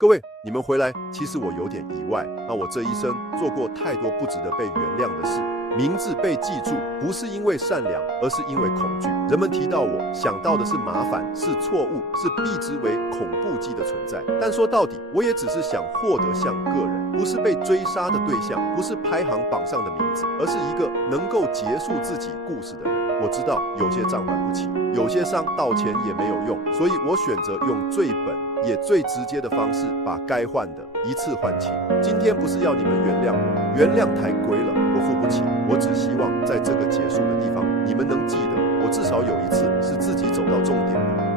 各位，你们回来，其实我有点意外。我这一生做过太多不值得被原谅的事。名字被记住，不是因为善良，而是因为恐惧。人们提到我，想到的是麻烦，是错误，是避之为恐怖记的存在。但说到底，我也只是想获得像个人，不是被追杀的对象，不是排行榜上的名字，而是一个能够结束自己故事的人。我知道有些账还不起，有些伤道歉也没有用，所以我选择用最本也最直接的方式，把该还的一次还清。今天不是要你们原谅我，原谅太贵了，我付不起。我只希望在这个结束的地方，你们能记得，我至少有一次是自己走到终点的。